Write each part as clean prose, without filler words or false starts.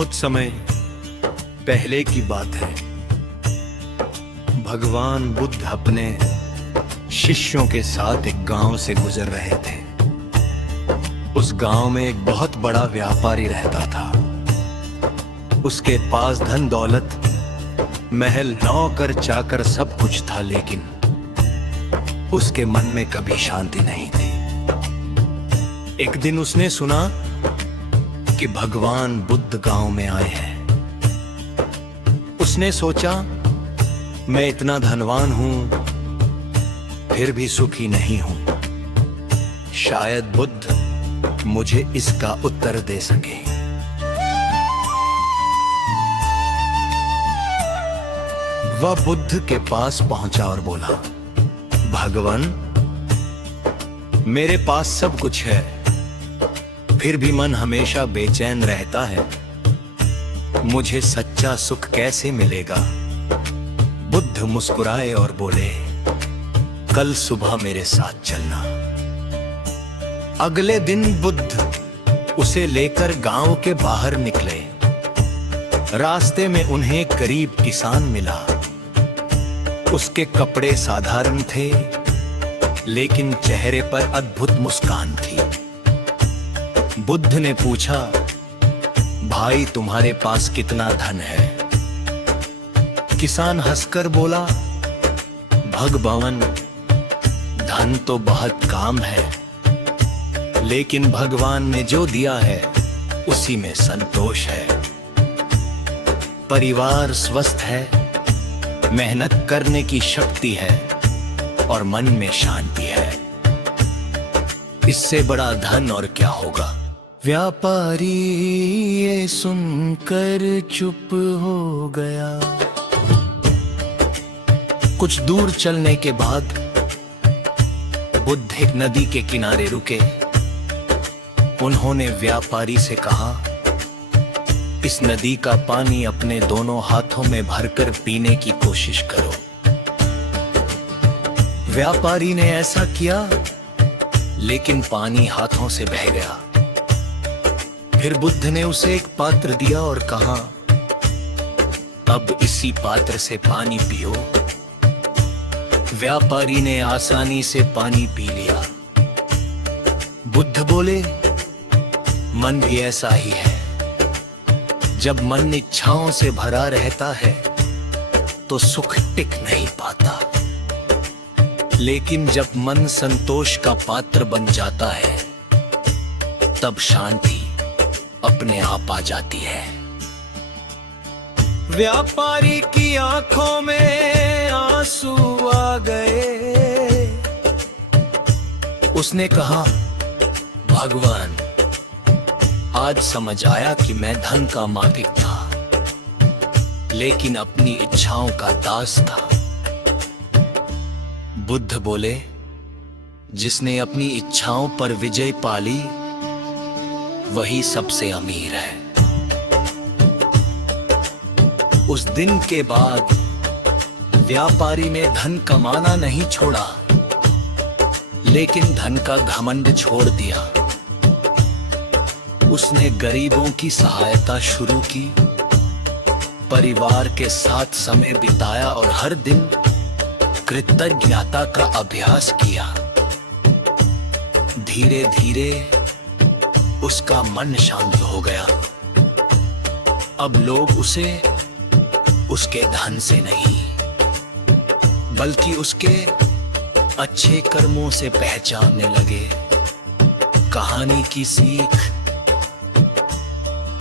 बहुत समय पहले की बात है। भगवान बुद्ध अपने शिष्यों के साथ एक गांव से गुजर रहे थे। उस गांव में एक बहुत बड़ा व्यापारी रहता था। उसके पास धन दौलत, महल, नौकर चाकर सब कुछ था, लेकिन उसके मन में कभी शांति नहीं थी। एक दिन उसने सुना कि भगवान बुद्ध गांव में आए हैं। उसने सोचा, मैं इतना धनवान हूं फिर भी सुखी नहीं हूं। शायद बुद्ध मुझे इसका उत्तर दे सके। वह बुद्ध के पास पहुंचा और बोला, भगवान, मेरे पास सब कुछ है, फिर भी मन हमेशा बेचैन रहता है। मुझे सच्चा सुख कैसे मिलेगा? बुद्ध मुस्कुराए और बोले, कल सुबह मेरे साथ चलना। अगले दिन बुद्ध उसे लेकर गांव के बाहर निकले। रास्ते में उन्हें गरीब किसान मिला। उसके कपड़े साधारण थे, लेकिन चेहरे पर अद्भुत मुस्कान थी। बुद्ध ने पूछा, भाई, तुम्हारे पास कितना धन है? किसान हंसकर बोला, भगवान, धन तो बहुत काम है, लेकिन भगवान ने जो दिया है उसी में संतोष है। परिवार स्वस्थ है, मेहनत करने की शक्ति है और मन में शांति है। इससे बड़ा धन और क्या होगा? व्यापारी ये सुनकर चुप हो गया। कुछ दूर चलने के बाद बुद्ध एक नदी के किनारे रुके। उन्होंने व्यापारी से कहा, इस नदी का पानी अपने दोनों हाथों में भरकर पीने की कोशिश करो। व्यापारी ने ऐसा किया, लेकिन पानी हाथों से बह गया। फिर बुद्ध ने उसे एक पात्र दिया और कहा, अब इसी पात्र से पानी पियो। व्यापारी ने आसानी से पानी पी लिया। बुद्ध बोले, मन भी ऐसा ही है। जब मन इच्छाओं से भरा रहता है तो सुख टिक नहीं पाता, लेकिन जब मन संतोष का पात्र बन जाता है तब शांति अपने आप आ जाती है। व्यापारी की आंखों में आंसू आ गए। उसने कहा, भगवान, आज समझ आया कि मैं धन का मालिक था, लेकिन अपनी इच्छाओं का दास था। बुद्ध बोले, जिसने अपनी इच्छाओं पर विजय पाली वही सबसे अमीर है। उस दिन के बाद व्यापारी ने धन कमाना नहीं छोड़ा, लेकिन धन का घमंड छोड़ दिया। उसने गरीबों की सहायता शुरू की, परिवार के साथ समय बिताया और हर दिन कृतज्ञता का अभ्यास किया। धीरे धीरे उसका मन शांत हो गया। अब लोग उसे उसके धन से नहीं, बल्कि उसके अच्छे कर्मों से पहचानने लगे। कहानी की सीख,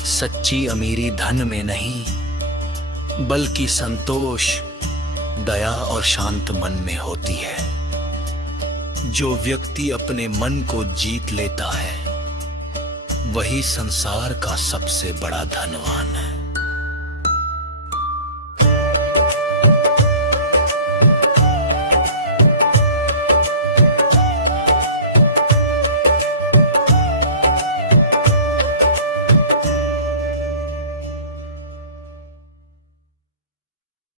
सच्ची अमीरी धन में नहीं, बल्कि संतोष, दया और शांत मन में होती है। जो व्यक्ति अपने मन को जीत लेता है वही संसार का सबसे बड़ा धनवान है।